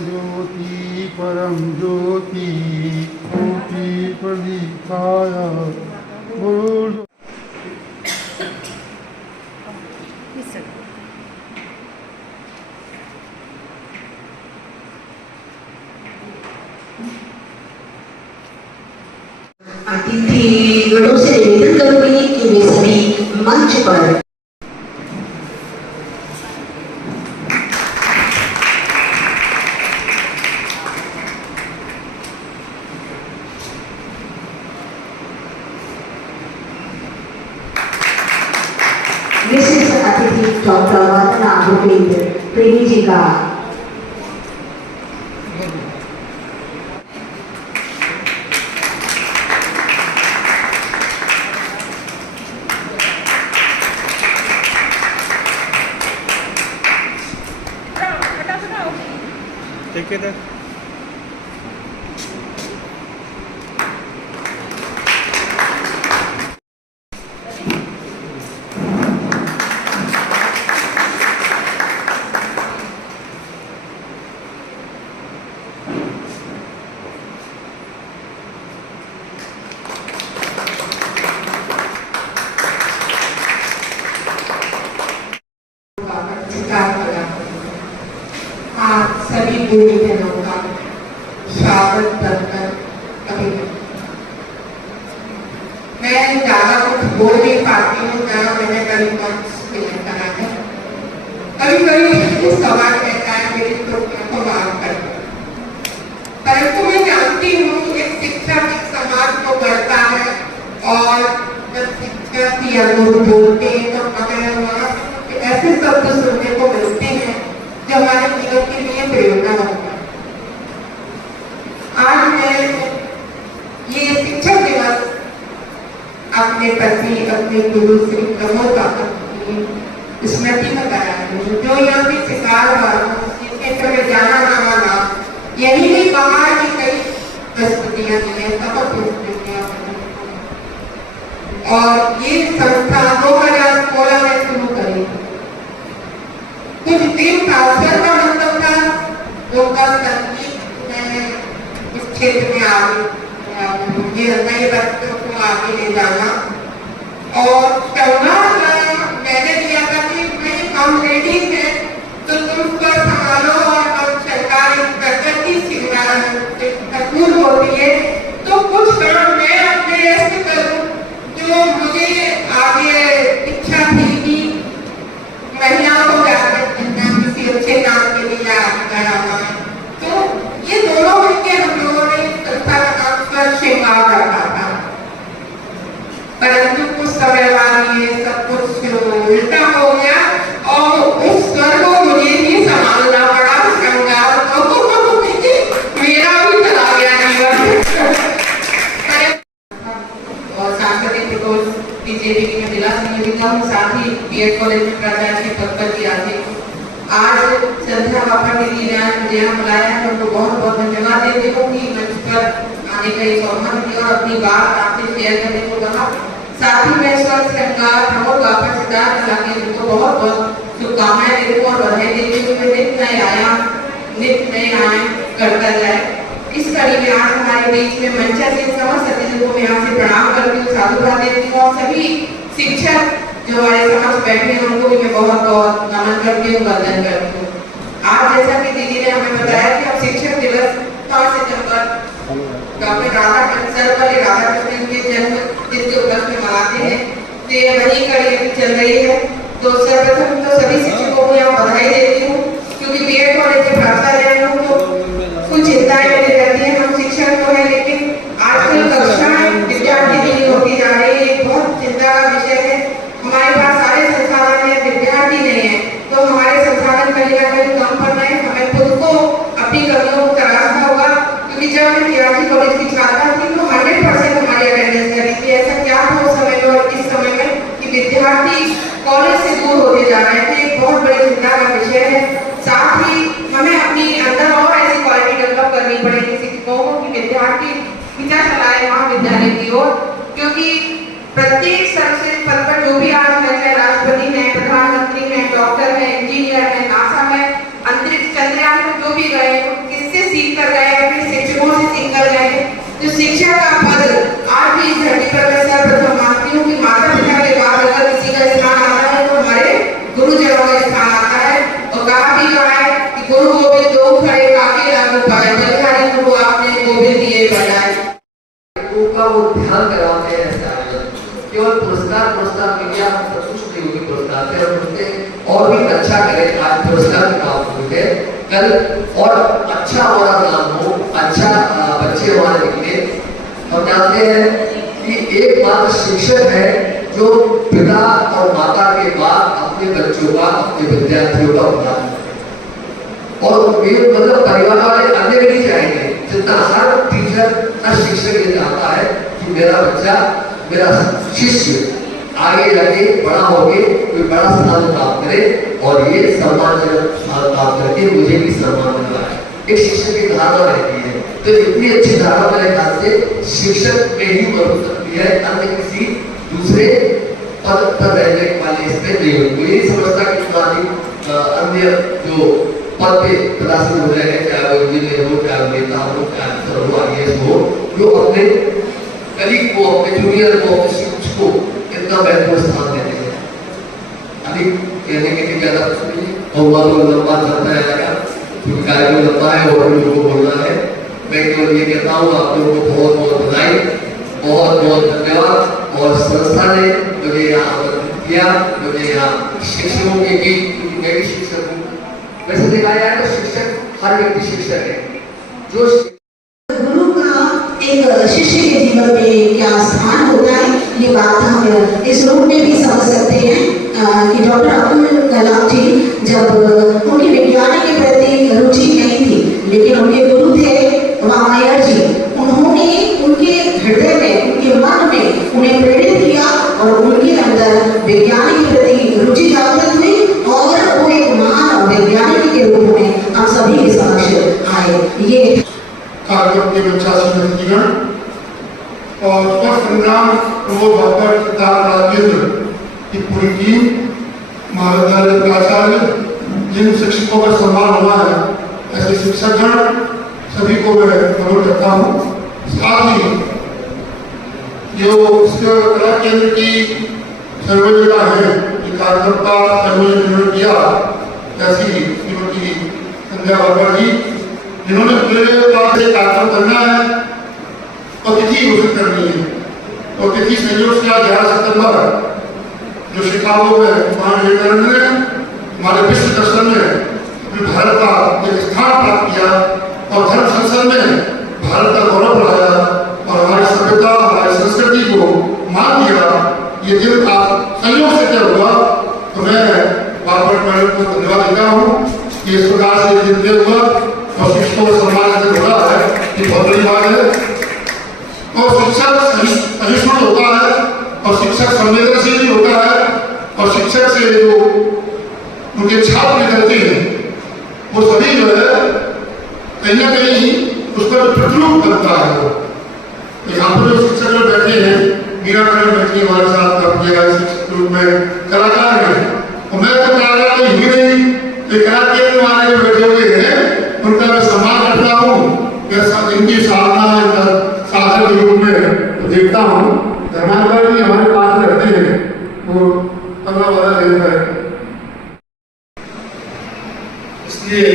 ज्योति परम ज्योति कोटि प्रदीपाय गुरु। अतिथिगणों से निवेदन करूंगी कि वे सभी मंच पर विशेष अतिथि डॉक्टर वंदना भूपेंद्र प्रेमी जी का ठेकेदार सभी गुरु बहनों का स्वागत करकर मैं ज्यादा कुछ बोल नहीं पाती हूँ, ज्यादा मैंने कभी क्लियर करा है। कभी कभी सवाल कहता है मेरी त्रुटियों को माफ कर, परंतु मैं जानती हूँ कि शिक्षक समाज को गढ़ता है और जब शिक्षक या गुरु बोलते हैं तो हमें वहाँ ऐसे शब्द सुनने को मिलते हैं जो हमारे जीवन के लिए प्रेरणा बनता है। आज मैं ये शिक्षक दिवस अपने प्रति अपने गुरु श्री प्रमोद बाबा की स्मृति में करा रही हूँ, जो यहाँ पे सिखा रहा हूँ। इस क्षेत्र में जाना ना माना यही नहीं बाहर की कई प्रस्तुतियां दी हैं, सब प्रस्तुतियां और ये संस्था 2016 में शुरू करी। कुछ दिन ट्रांसफर का मतलब था लोकल संगीत में इस क्षेत्र में आगे ये नए बच्चों को आगे ले जाना और करना मैंने दिया था कि भाई हम लेडीज हैं तो तुम पर संभालो और हम सरकार प्रकृति स्कूल होती है तो कुछ काम मैं अपने ऐसे करूँ जो मुझे आगे इच्छा थी कि महिलाओं को किसी अच्छे काम के लिए आगे। तो ये दोनों मिलकर हम लोगों ने संस्था का नाम पर श्रृंगार रखा था, परंतु कुछ समय बाद ये सब कुछ उल्टा हो गया और उस स्वर को मुझे ही संभालना पड़ा। श्रृंगार तो मेरा भी चला गया जीवन। और सांस्कृतिक बीजेपी की मैं जिला संयोजिका हूँ, साथ ही बीएड कॉलेज में प्राचार्य के पद पर किया थे। आज संध्या बापा दीदी ने आज मुझे यहाँ बुलाया है, उनको बहुत बहुत धन्यवाद देती हूँ कि मंच पर आने का एक सौभाग्य दिया और अपनी बात आपसे शेयर करने को कहा। साथ ही मैं स्वर श्रृंगार प्रमोद बापा सिद्धार्थ कला केंद्र को बहुत बहुत शुभकामनाएं देती हूँ और बधाई देती हूँ कि नित्य नए आयाम करता जाए। इस कड़ी में आज हमारे बीच में मंचासीन समस्त अतिथियों को मैं यहाँ से प्रणाम करती हूँ, साधुवाद देती हूँ और सभी शिक्षक जो हमारे समक्ष बैठे हैं उनको भी मैं बहुत बहुत नमन करती हूँ, वंदन करती हूँ। आज जैसा कि दीदी ने हमें बताया कि हम शिक्षक दिवस 5 सितंबर डॉक्टर सर्वपल्ली राधाकृष्णन के जन्म दिन के उपलक्ष्य में मनाते हैं। तो ये वही कड़ी अभी चल रही है। तो सर्वप्रथम तो सभी शिक्षकों को यहाँ बधाई देती हूँ, क्योंकि बीएड कॉलेज के प्राचार्य हूँ तो कुछ चिंताएं मेरी रहती है। हम शिक्षक तो है लेकिन आजकल कक्षाएं विद्यार्थी नहीं होती जा रही है, एक बहुत चिंता का विषय है। हमारे पास सारे संसाधन है, विद्यार्थी नहीं है, तो हमारे संसाधन कहीं ना कहीं कम पड़ रहे हैं। हमें खुद को अपनी कमियों को तराशना होगा, क्योंकि जब मैं केआरसी कॉलेज की छात्रा थी तो 100% हमारी अटेंडेंस करी थी। ऐसा क्या था उस समय में और इस समय में कि विद्यार्थी कॉलेज से दूर होते जा रहे थे, एक बहुत बड़ी चिंता का विषय है। साथ ही हमें अपनी अंदर और ऐसी क्वालिटी डेवलप करनी पड़ेगी शिक्षकों को कि विद्यार्थी खींचा चलाए महाविद्यालय की ओर, क्योंकि प्रत्येक सर्वश्रेष्ठ पद पर जो भी आज है, चाहे राष्ट्रपति है, प्रधानमंत्री है, डॉक्टर है, इंजीनियर है, नासा है, अंतरिक्ष चंद्रयान में जो भी गए कर गए, अपने शिक्षकों से सीख कर गए। जो शिक्षा का पद आज भी इस धरती पर मैं सर्वप्रथम मानती हूँ कि माता पिता के बाद अगर किसी का स्थान आता है तो हमारे गुरुजनों का स्थान आता है। और कहा भी गया है कि गुरु गोविंद दो खड़े काके लागू पाए, बलिहारी गुरु आपने गोविंद दिए बजाए। का वो ध्यान कराते हैं ऐसे आयोजन, केवल पुरस्कार मिल गया संतुष्ट नहीं होगी पुरस्कार से, और उससे और भी अच्छा करें। आज पुरस्कार की बात हुई है, कल और अच्छा हमारा नाम हो, अच्छा बच्चे हमारे निकले। हम जानते हैं कि एक मात्र शिक्षक है जो पिता और माता के बाद अपने बच्चों का, अपने विद्यार्थियों का होता है। और ये मतलब परिवार वाले अन्य नहीं चाहेंगे, जितना हर टीचर, हर शिक्षक ये चाहता है कि मेरा बच्चा, मेरा शिष्य आगे जाके बड़ा होके कोई बड़ा स्थान प्राप्त करे, और ये सम्मानजनक स्थान प्राप्त करके मुझे भी सम्मान मिला है। एक शिक्षक की धारणा रहती है, तो इतनी अच्छी धारणा मेरे ख्याल से शिक्षक में ही मौजूद सकती है, अन्य किसी दूसरे पद पर रहने वाले इसमें नहीं होगी। मुझे नहीं समझता कि अन्य जो पद पे प्रदर्शन हो रहे हैं, चाहे वो इंजीनियर हो, चाहे वो नेता हो, चाहे अफसर हो, IAS हो, जो अपने कलीग को, अपने जूनियर को, अपने शिक्षक को इतना महत्वपूर्ण स्थान देते हैं। अभी कहने के लिए ज्यादा कुछ नहीं, और तो लंबा चलता है, क्योंकि कार्यक्रम लंबा है और लोगों को बोलना है। मैं केवल ये कहता हूँ, आप लोगों को बहुत बहुत बधाई, बहुत बहुत धन्यवाद। और संस्था ने मुझे यहाँ आमंत्रित किया, मुझे यहाँ शिक्षकों के बीच, क्योंकि मैं भी शिक्षक हूँ, वैसे देखा जाए तो शिक्षक हर व्यक्ति शिक्षक है। जो गुरु का एक शिष्य के जीवन में क्या स्थान होता है, ये बात हम इस रूप में भी समझ सकते हैं कि डॉक्टर अब्दुल कलाम जी, जब उनकी विज्ञान के प्रति रुचि नहीं थी, लेकिन उनके गुरु थे रामायण जी, उन्होंने उनके हृदय में, उनके मन में उन्हें प्रेरित किया और उनके अंदर विज्ञान के प्रति रुचि जागृत हुई, और वो एक महान वैज्ञानिक के रूप में हम सभी के समक्ष आए। ये कार्यक्रम के 85 व्यक्तिगण और संग्राम प्रमोद भापर तथा राजेंद्र की पूरी टीम, महाविद्यालय प्राचार्य, जिन शिक्षकों का सम्मान हुआ है, ऐसे शिक्षकगण सभी को मैं नमन करता हूँ। साथ ही जो कला केंद्र की संयोजिका है, कार्यक्रम का संयोजन किया, ऐसी श्रीमती संध्या वर्मा जी, जिन्होंने मेरे पास एक कार्यक्रम करना है और तिथि घोषित करनी है, और तिथि संयोग से 11 सितंबर जो शिकागो में महान विवेकानंद ने हमारे विश्व दर्शन में भारत का एक स्थान प्राप्त किया और धर्म संसद में भारत का गौरव बढ़ाया और हमारी सभ्यता, हमारी संस्कृति को मान दिया। ये दिन आप संयोग से क्या हुआ, तो मैं बाबर मैडम को धन्यवाद देता हूँ कि इस प्रकार से दिन दे हुआ और शिक्षकों को सम्मान से जुड़ा है, ये बहुत बड़ी बात है। और शिक्षक सहिष्णु होता है, और शिक्षक संवेदनशील भी होता है, और शिक्षक से जो उनके छात्र निकलते हैं वो सभी जो है कहीं ना कहीं उसका जो प्रतिरूप बनता है। तो यहाँ पर जो शिक्षक लोग बैठे हैं, मीरा मैडम बैठी हमारे साथ अपने शिक्षक रूप में कलाकार हैं, और मैं तो कलाकार तो ही नहीं, कला केंद्र वाले जो बैठे हुए हैं उनका मैं सम्मान करता हूँ, इनकी साधना साधन के रूप में देखता हूँ। धर्मांतर भी हमारे पास रहते हैं, वो अगला वाला लेता है। इसलिए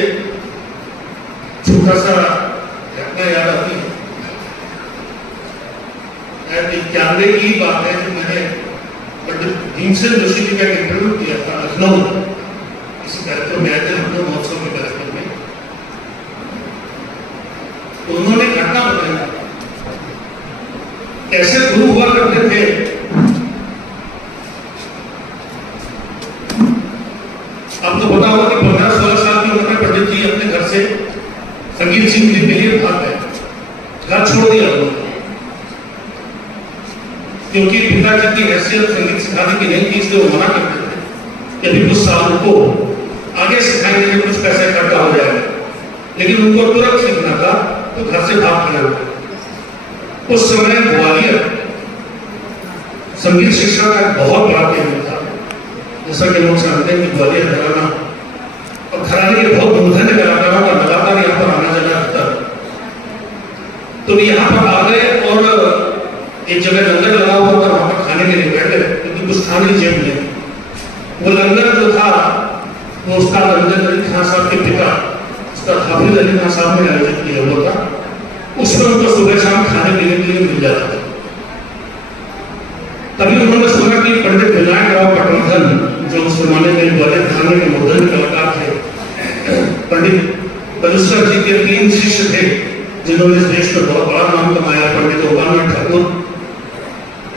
छोटा सा घटना याद आती है, 91 की बात है, जो मैंने पंडित भीमसेन जोशी जी का इंटरव्यू किया था लखनऊ में, इसी कार्यक्रम में आए थे, हम लोग महोत्सव के कार्यक्रम में। तो उन्होंने घटना बताई कैसे गुरु हुआ करते थे। आपको पता होगा कि 15-16 साल की उम्र में पंडित जी अपने घर से संगीत सीखने के लिए भाग गए, घर छोड़ दिया उन्होंने, क्योंकि पिताजी की हैसियत संगीत सिखाने की नहीं थी, इसलिए वो मना करते थे कि अभी कुछ साल को आगे सिखाएंगे, कुछ पैसे इकट्ठा हो जाएगा। लेकिन उनको तुरंत सीखना था, तो घर से भाग खड़े हो गए। उस समय ग्वालियर संगीत शिक्षा का एक बहुत बड़ा केंद्र था, जैसा कि लोग जानते हैं कि ग्वालियर घराना और घराने के बहुत मूर्धन्य कलाकारों का लगातार यहाँ पर आना जाना रहता है। तो यहाँ पर आ गए और एक जगह लंगर लगा हुआ था, वहां पर खाने के लिए बैठ गए क्योंकि कुछ था नहीं जेब में। वो लंगर जो था वो उस्ताद अहमद अली खान साहब के पिता उस्ताद हाफिज अली खान साहब ने आयोजित किया हुआ था। उसमें उनको सुबह शाम खाने पीने के लिए मिल जाता था। तभी उन्होंने सुना कि पंडित विनायक राव पटवर्धन जो उस जमाने में ग्वालियर थाने के मुद्रण कलाकार थे, पंडित बलुस्टर जी के 3 शिष्य थे जिन्होंने इस देश में बहुत बड़ा नाम कमाया। पंडित गोपालनाथ ठाकुर,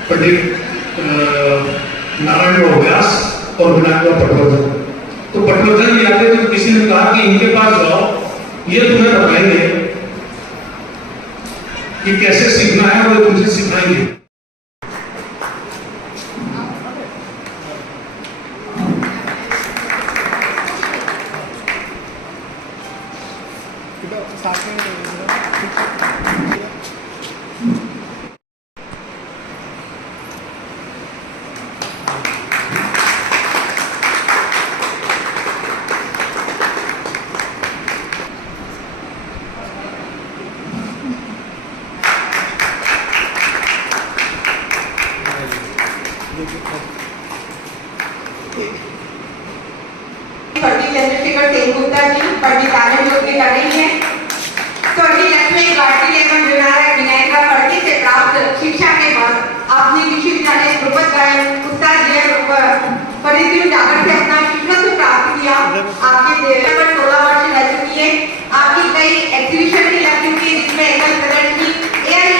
पंडित नारायण राव व्यास और विनायक राव पटवर्धन। तो पटवर्धन जी आते तो किसी ने कहा कि इनके पास जाओ, ये तुम्हें बताएंगे कि कैसे सीखना है और तुमसे सिखाएंगे। पंडित चंद्रशेखर सेनगुप्ता जी, पंडित आनंद जोगी लड़े हैं, स्वर्गीय लक्ष्मी गार्गी एवं विनायक फड़के से प्राप्त शिक्षा के बाद आपने विश्वविद्यालय ध्रुपद गायन उस्ताद फरीदुद्दीन जागर से अपना शिक्षण प्राप्त किया। आपके 16 वर्ष रह चुकी है। आपकी कई एग्जीबिशन भी लग चुकी है जिसमें एकल प्रदर्शनी, एयर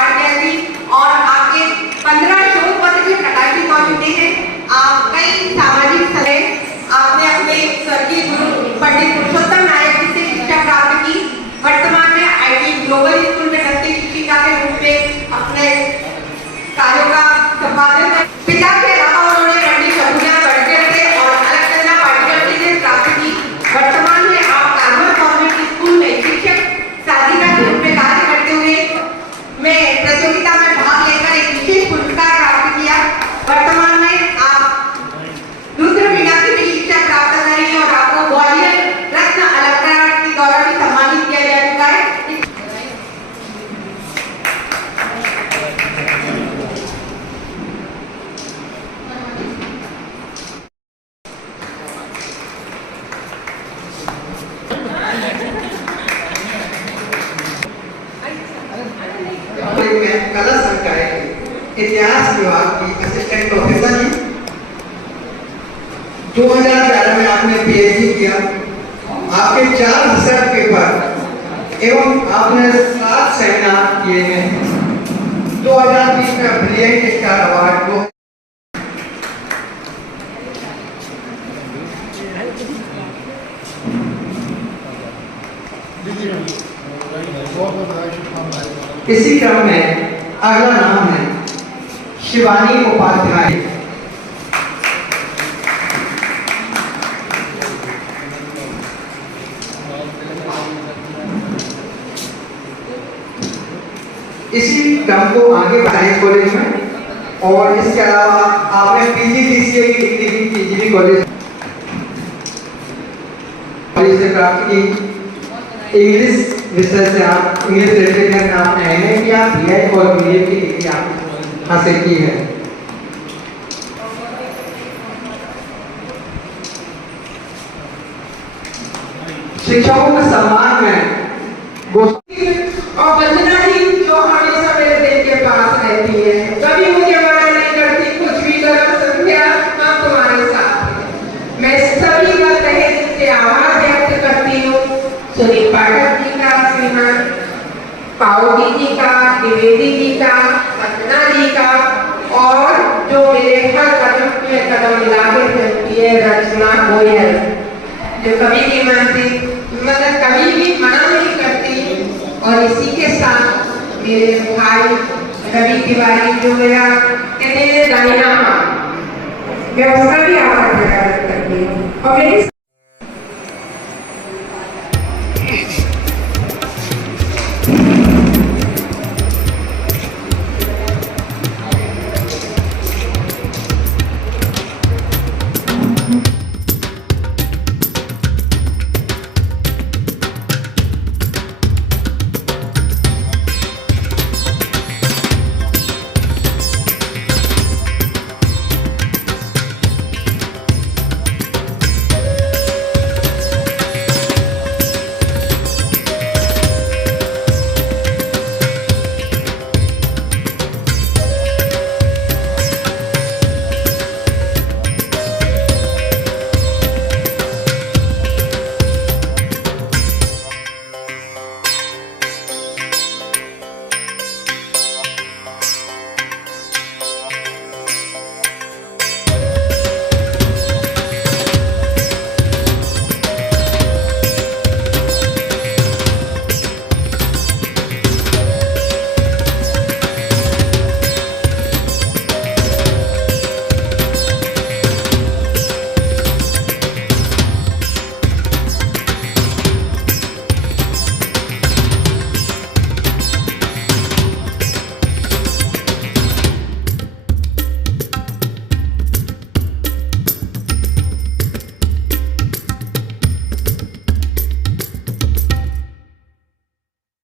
आर्ट गैलरी और आपके 15 शोध पत्र भी प्रकाशित हो चुके हैं। आप कई सामाजिक सलाह आपने अपने स्वर्गीय गुरु पंडित पुरुषोत्तम नायक जी से शिक्षा प्राप्त की। वर्तमान में आईटी ग्लोबल स्कूल में नृत्य शिक्षिका के रूप में अपने कार्यों का संपादन कर। पिता के अलावा उन्होंने पंडित शकुनिया बड़कर से और अलकनंदा पाटिल जी से प्राप्त की। वर्तमान में आप कार्मल कॉन्वेंट स्कूल में शिक्षक साधिका के रूप में कार्य करते हुए मैं प्रतियोगिता में भाग लेकर एक विशेष पुरस्कार प्राप्त किया। वर्तमान में आप रुद्र मीनाक्षी में शिक्षा प्राप्त कर रही हैं और आपको ग्वालियर रत्न अलंकार के द्वारा भी सम्मानित किया जा चुका है। कला संकाय इतिहास विभाग की असिस्टेंट प्रोफेसर हैं। 2011 में आपने पीएचडी किया। आपके 4 रिसर्च पेपर एवं आपने 7 सेमिनार किए हैं। 2020 में ब्रिलियंट स्टार अवार्ड को इसी क्रम में अगला नाम है शिवानी उपाध्याय। इसी क्रम को आगे बढ़ाए कॉलेज में और इसके अलावा आपने पीजीडीसीए की डिग्री भी पीजीडी कॉलेज से प्राप्त की। इंग्लिश विषय से आप इंग्लिश लिटरेचर में आपने एमए किया, बीएड और बीएड की डिग्री आप हासिल की है। शिक्षकों के सम्मान में और वंदना जी जो हमेशा मेरे दिल के पास रहती है, कभी मुझे मना नहीं करती, कुछ भी गलत समझा हम तुम्हारे साथ हैं। मैं सभी का तहे दिल से आभार व्यक्त करती हूँ। सुनील पाठक जी का, श्रीमान पाओगी जी का, द्विवेदी जी का, वंदना जी का और जो मेरे हर कदम पे कदम मिला के चलती है रचना गोयल, जो कभी भी कभी भी मना नहीं करती। और इसी के साथ मेरे भाई रवि तिवारी जो मेरा कहते हैं व्यवस्था भी आप करती है और मेरी